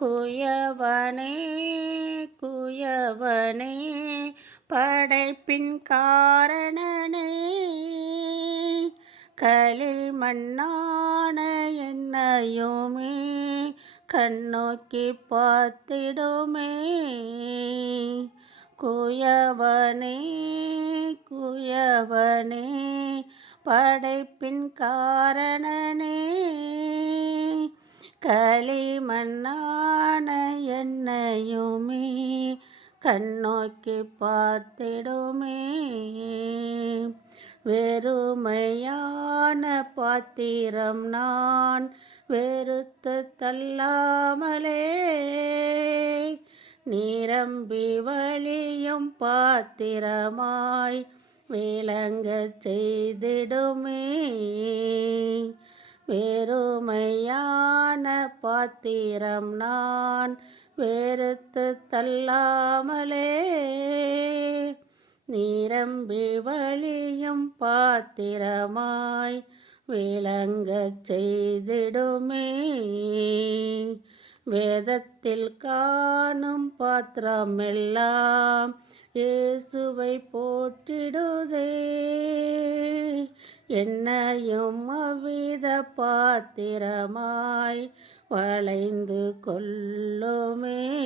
குயவனே குயவனே படைப்பின் காரணனே. களிமண்ணான என்னையுமே கண்ணோக்கி பார்த்திடுமே. குயவனே குயவனே படைப்பின் காரணனே. களிமண்ணா கண்ணோக்கி பார்த்திடுமே. வெறுமையான பாத்திரம் நான் வெறுத்து தள்ளாமலே. நிரம்பி வழியும் பாத்திரமாய் விளங்க செய்திடுமே. வெறுமையான பாத்திரம் நான் வெறுத்து தள்ளாமலே. நீரம்பி வழியும் பாத்திரமாய் விளங்கச் செய்திடுமே. வேதத்தில் காணும் பாத்திரமெல்லாம் இயேசுவை போட்டிடுதே என்னையும் அவ்வித பாத்திரமாய் வளைந்து கொள்ளுமே.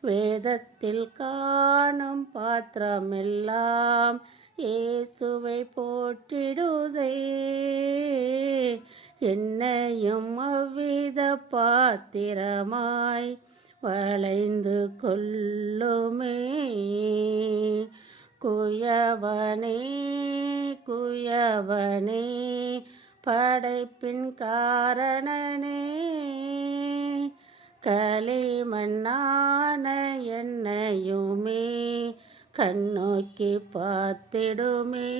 வேதத்தில் காணும் பாத்திரமெல்லாம் இயேசுவை போட்டிடுதே என்னையும் அவ்வித பாத்திரமாய் வளைந்து கொள்ளுமே. குயவனே குயவனே. படைப்பின் காரணனே. களிமண்ணான என்னையுமே கண்ணோக்கி பார்த்திடுமே.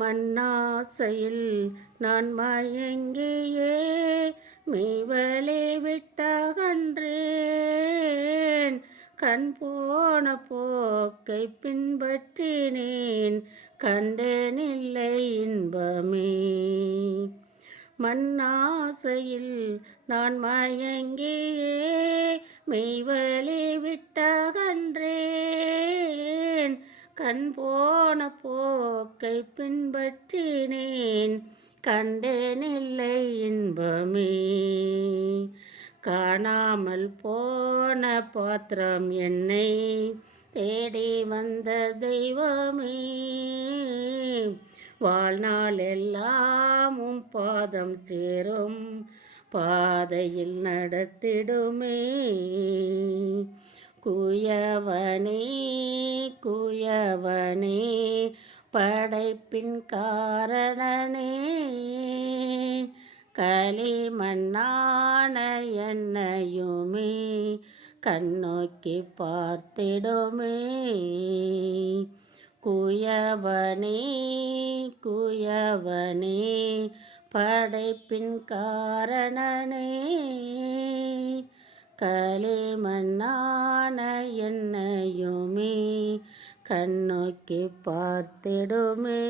மண்ணாசையில் நான் மயங்கியே மெய்வழி விட்டகன்றேன். கண் போன போக்கை பின்பற்றினேன். கண்டேனில்லை இன்பமே. மண்ணாசையில் நான் மயங்கியே மெய்வழி விட்டகன்றேன். கண் போன போக்கை பின்பற்றினேன். கண்டேனில்லை இன்பமே. காணாமல் போன பாத்திரம் என்னை தேடி வந்த தெய்வமே வாழ்நாள் எல்லாமும் பாதம் சேரும் பாதையில் நடத்திடுமே. குயவனே குயவனே படைப்பின் காரணனே களிமண்ணான என்னையுமே கண்ணோக்கி பார்த்திடுமே. குயவனே குயவனே படைப்பின் காரணனே. களிமண்ணான என்னையுமே கண்ணோக்கி பார்த்திடுமே.